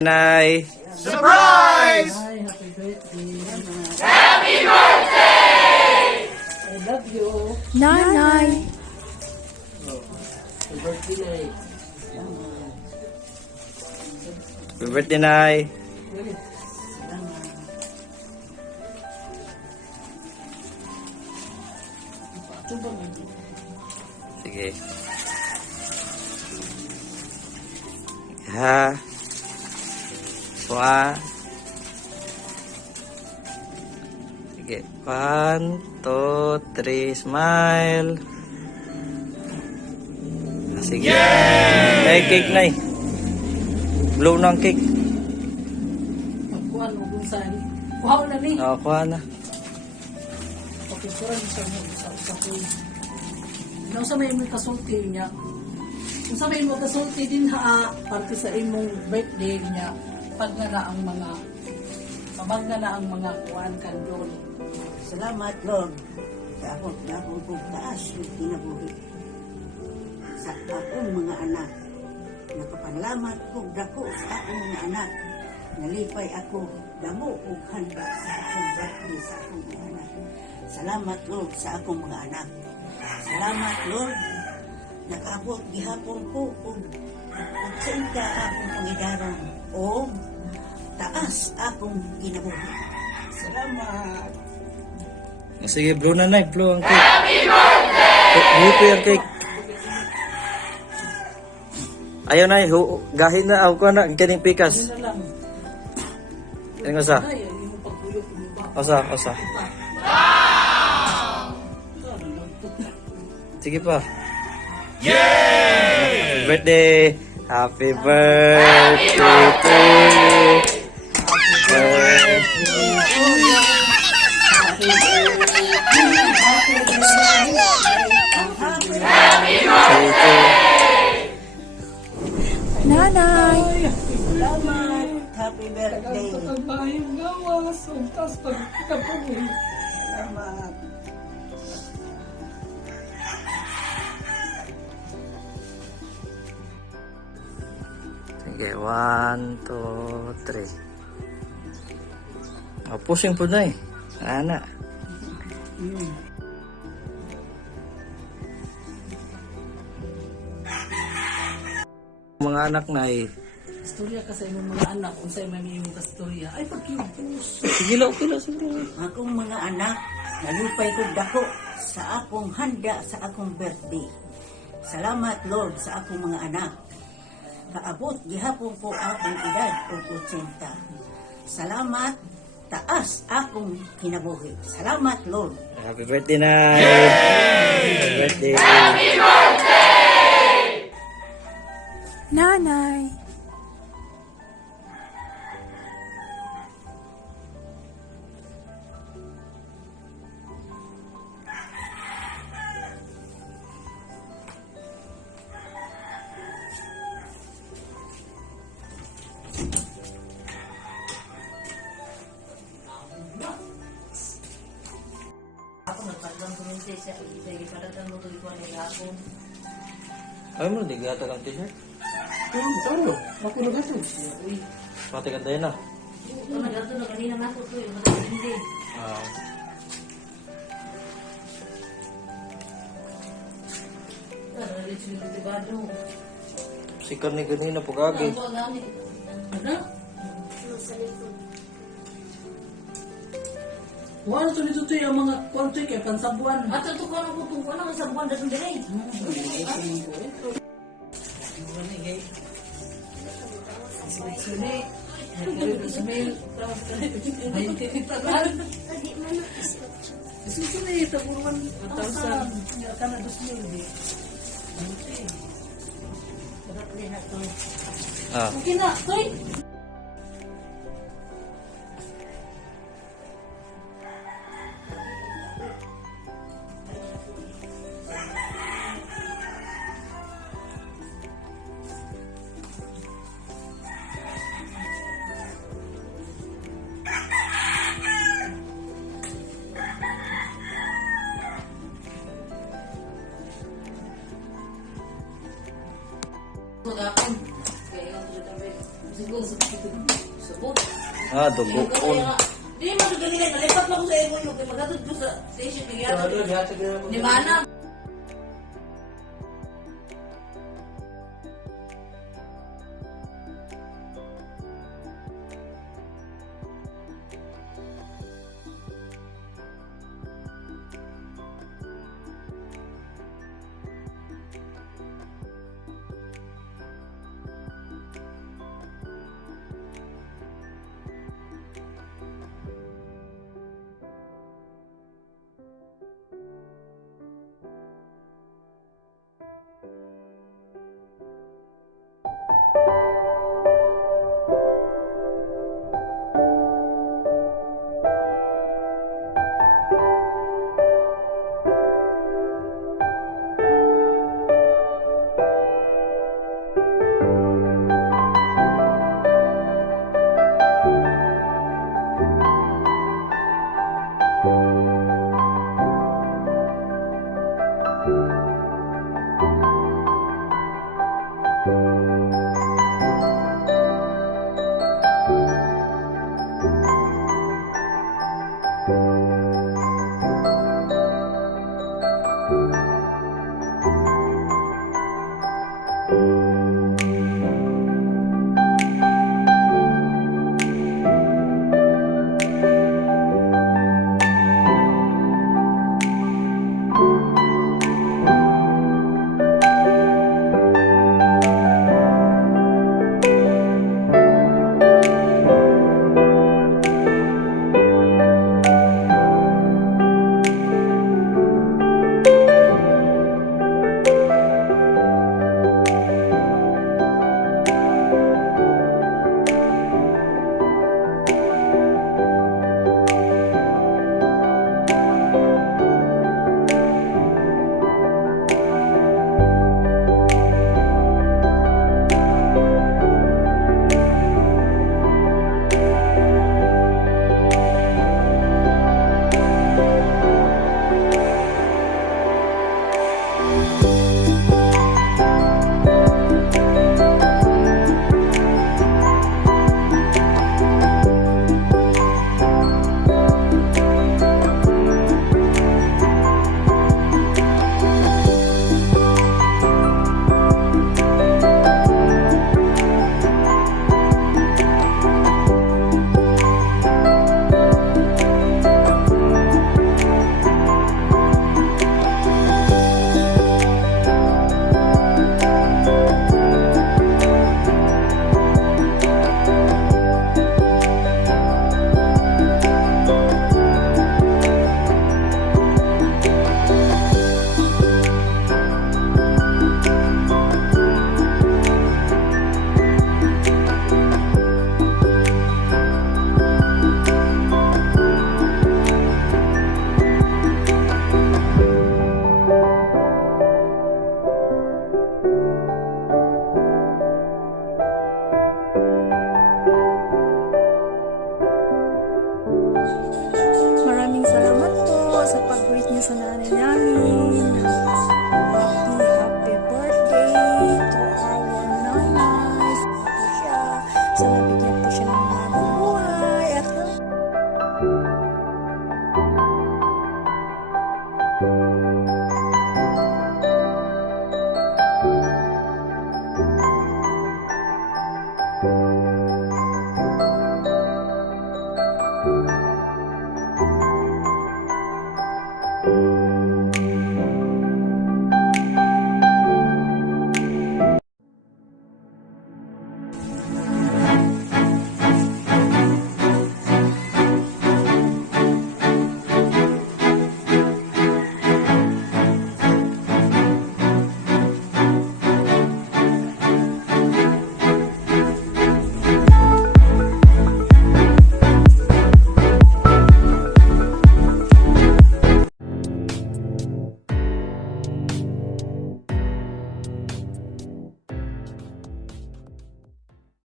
Nay. Surprise! Hi, happy birthday. Happy birthday! I love you. Nanay. Happy birthday, Nay. Happy birthday, Nay. Sige. Ha. One. Sige. 1, 2, 3, smile. Sige. Nay, cake, Nay. Blow ng cake. Magkuhan mo kung saan. Kuhaw na ni. Oo, kuha na. Pakikuran sa mo sa ko. Nang sa may kasulti niya. Kung sa may kasulti din ha, parte sa imong birthday niya, pag na ang mga kuhan kan doon. Salamat, Lord. Sa akong pagtaas yung kinabuhi. Sa akong mga anak. Nakapanlamat ko dako sa akong mga anak. Nalipay ako damo ug handa sa akong birthday sa akong mga anak. Salamat, Lord, sa akong mga anak. Salamat, Lord. Nakaabot gihapon ko ug nagsainta akong pangidaron o taas akong kinabuhi. Salamat. Sige, blow na, Nay. Blow ang cake. Happy birthday! Happy yung cake. Ayaw, Nay. Gahin na. Ako na. Ang kining pikas. Yun na lang. Ano nga sa? Ay, yung pagpuyok mo ba? Osa, osa. Sige pa. Yay! Happy birthday! Happy birthday to you! Nanay. Salamat. Happy birthday. Pagbayong gawas, tas pagkapuloy. Salamat. Sige, 1, 2, 3. Pusing po, Nay. Ana. Mga anak, Nay. Istorya ka sa imong mga anak, unsay man imong kastorya. Ay, pagkipos. Sige, pila. Sige. Akong mga anak, nalipay ko dako sa akong handa sa akong birthday. Salamat, Lord, sa akong mga anak. Kaabot gihapon ko akong edad og 80. Salamat, taas akong kinabuhi. Salamat, Lord. Happy birthday, Nay. Happy birthday. Nanay. Ako nagpadlang kuminti siya, ibigay padatan mo tuloy ko ang hapon. Ay mo, di gata kang t-shirt. Ano? Ako nagasog. Uy, Pati ka tayo na. ito nagato na kanina na ako to, yung matang hindi. Naralit yung tibado. Sikat ni ganina po kagi. Ano ang gamit? Ano? Wala to dito yung mga kwarto kay pansabuan. At ito ko ano kung ano sa buwan na sundere. Sini. Ismail. Ayun titagal. Sini taburuan 1,000. Ya kana 2,000. Ah. Okay na, toy. Magapin. Kaya yung siguro Ah, dugo. Di mo ganyan, nalipat lang ko sa imo yung magatod ko sa station ni Mana. Maraming salamat po sa pag-greet niyo sa nanay namin.